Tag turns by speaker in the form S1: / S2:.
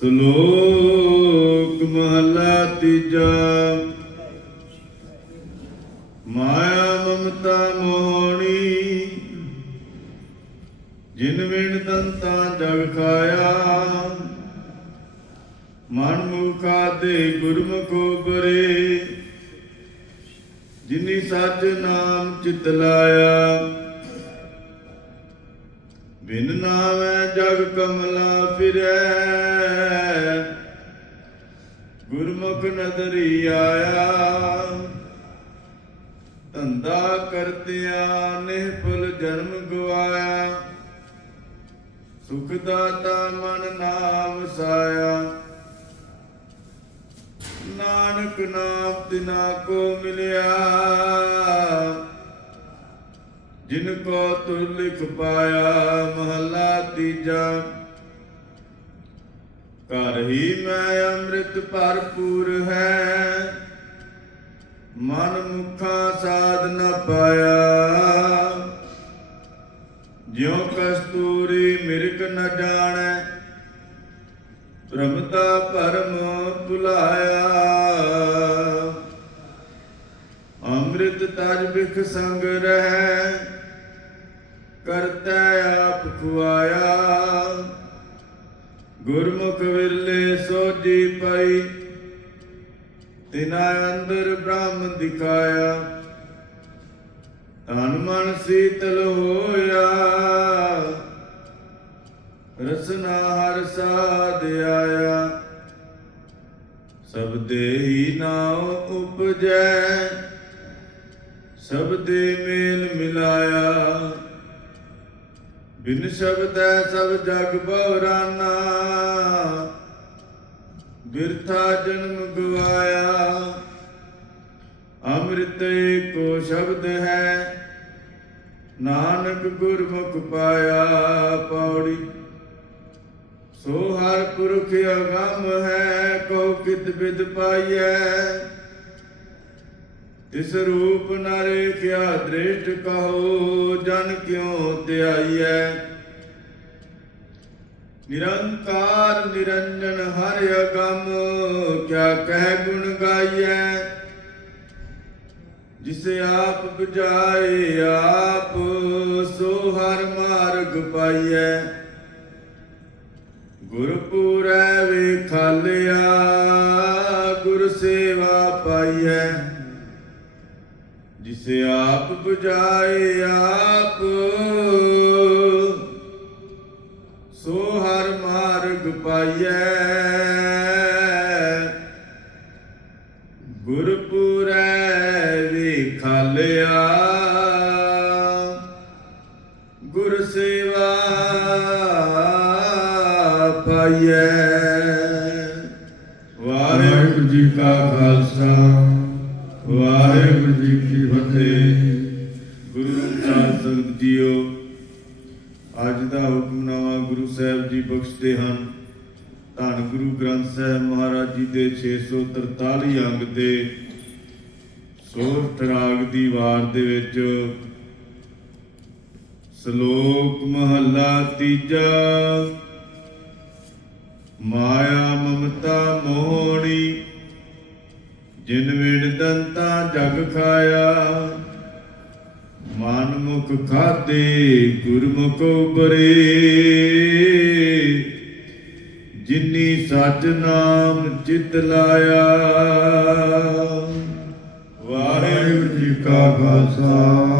S1: ਸ਼ਲੋਕ ਮਹਲਾ ਤੀਜਾ। ਮਾਇਆ ਮਮਤਾ ਮੋਹਣੀ, ਜਿਨ ਵਿਣ ਦੰਤਾ ਜਗ ਖਾਇਆ, ਮਨ ਮੁਖਾ ਦੇ ਗੁਰਮੁਖੋ ਬਰੇ ਜਿਨੀ ਸੱਚ ਨਾਮ ਚਿਤ ਲਾਇਆ। ਬਿਨ ਨਾਮੈ ਜਗ ਕਮਲਾ ਫਿਰੈ ਗੁਰਮੁਖ ਨਦਰੀ ਆਇਆ। ਧੰਦਾ ਕਰਤਿਆਂ ਨਿਹਫਲ ਜਨਮ ਗਵਾਇਆ ਸੁਖ ਦਾਤਾ ਮਨ ਨਾਮ ਸਾਇਆ। ਨਾਨਕ ਨਾਮ ਤਿਨਾ ਕੋ ਮਿਲਿਆ। ਜਿਨ ਕੋ ਤੁਰ ਲਿਖ ਪਾਇਆ, ਮਹਲਾ ਤੀਜਾ ਘਰ ਹੀ ਮੈਂ ਅੰਮ੍ਰਿਤ ਭਰਪੂਰ ਹੈ। ਮਨ ਮੁਖਾ ਸਾਧ ਨ ਪਾਇਆ। ਜਿਉ ਕਸਤੂਰੀ ਮਿਰਕ ਨ ਜਾਣੈ ਭ੍ਰਮਤਾ ਭਰਮ ਭੁਲਾਇਆ। ਅੰਮ੍ਰਿਤ ਤਜ ਬਿਖ ਸੰਗ ਰਹਿ, ਕਰਤੈ ਆਪ ਖੁਆਇਆ। ਗੁਰਮੁਖ ਵਿਰਲੇ ਸੋਜੀ ਪਾਈ, ਤਿਨਾ ਅੰਦਰ ਬ੍ਰਹਮ ਦਿਖਾਇਆ। ਤਨ ਮਨ ਸੀਤਲ ਹੋਇਆ, ਰਸਨਾ ਹਰ ਸਾਧ ਆਇਆ। ਸਭ ਦੇਹੀ ਨਾਉ ਉਪਜੈ, ਸਭ ਦੇ ਮੇਲ ਮਿਲਾਇਆ। ਬਿਨ ਸ਼ਬਦੈ ਸਭ ਜਗ ਬਵਰਾਨਾ। ਬਿਰਥਾ ਜਨਮ ਗਵਾਇਆ। ਅੰਮ੍ਰਿਤ ਏਕੋ ਸ਼ਬਦ ਹੈ, ਨਾਨਕ ਗੁਰਮੁਖ ਪਾਇਆ ਪੌੜੀ। ਸੋ ਹਰ ਪੁਰਖ ਅਗੰਮ ਹੈ ਕੋ ਕਿਤ ਬਿਦ ਪਾਈਐ। ਤਿਸ ਰੂਪ ਨ ਰੇਖਿਆ ਦ੍ਰਿਸ਼ਟ ਕਹੋ, ਜਨ ਕਿਉ ਧਿਆਈਐ? ਨਿਰੰਕਾਰ ਨਿਰੰਜਨ ਹਰਿ ਅਗੰਮ, ਕਿਆ ਕਹਿ ਗੁਣ ਗਾਈਐ? ਜਿਸ ਆਪ ਬੁਝਾਏ, ਆਪ ਸੋ ਹਰ ਮਾਰਗ ਪਾਈਐ। ਜਿਸ ਆਪ ਬੁਝਾਏ ਆਪ। ਸੋ ਹਰ ਮਾਰਗ ਪਾਈਐ। ਗੁਰਪੂਰੈ ਵੇਖਾਲਿਆ ਗੁਰ ਸੇਵਾ ਪਾਈਐ। ਵਾਹਿਗੁਰੂ ਜੀ ਕਾ ਖਾਲਸਾ। ਵਾਹਿਗੁਰੂ ਜੀ ਕੀ ਫਤਿਹ। ਗੁਰੂ ਸਾਹਿਬ ਸੰਗਤ ਜੀਓ, ਅੱਜ ਦਾ ਹੁਕਮਨਾਮਾ ਗੁਰੂ ਸਾਹਿਬ ਜੀ ਬਖਸ਼ਦੇ ਹਨ। ਧੰਨ ਗੁਰੂ ਗ੍ਰੰਥ ਸਾਹਿਬ ਮਹਾਰਾਜ ਜੀ ਦੇ 643 ਅੰਗ ਦੇ ਸੋਰਠ ਰਾਗ ਦੀ ਵਾਰ ਦੇ ਵਿੱਚ ਸ਼ਲੋਕ ਮਹੱਲਾ ਤੀਜਾ, ਮਾਇਆ ਮਮਤਾ ਮੋਹਣੀ ਜਿਨ ਵਿਣ ਦੰਤਾ ਜਗ ਖਾਇਆ ਮਨ ਮੁਖ ਖਾਦੇ ਗੁਰਮੁਖ ਉਬਰੇ ਜਿਨੀ ਸਚ ਨਾਮ ਚਿਤ ਲਾਇਆ ਵਾਹਿਗੁਰੂ ਜੀ ਕਾ ਖਾਲਸਾ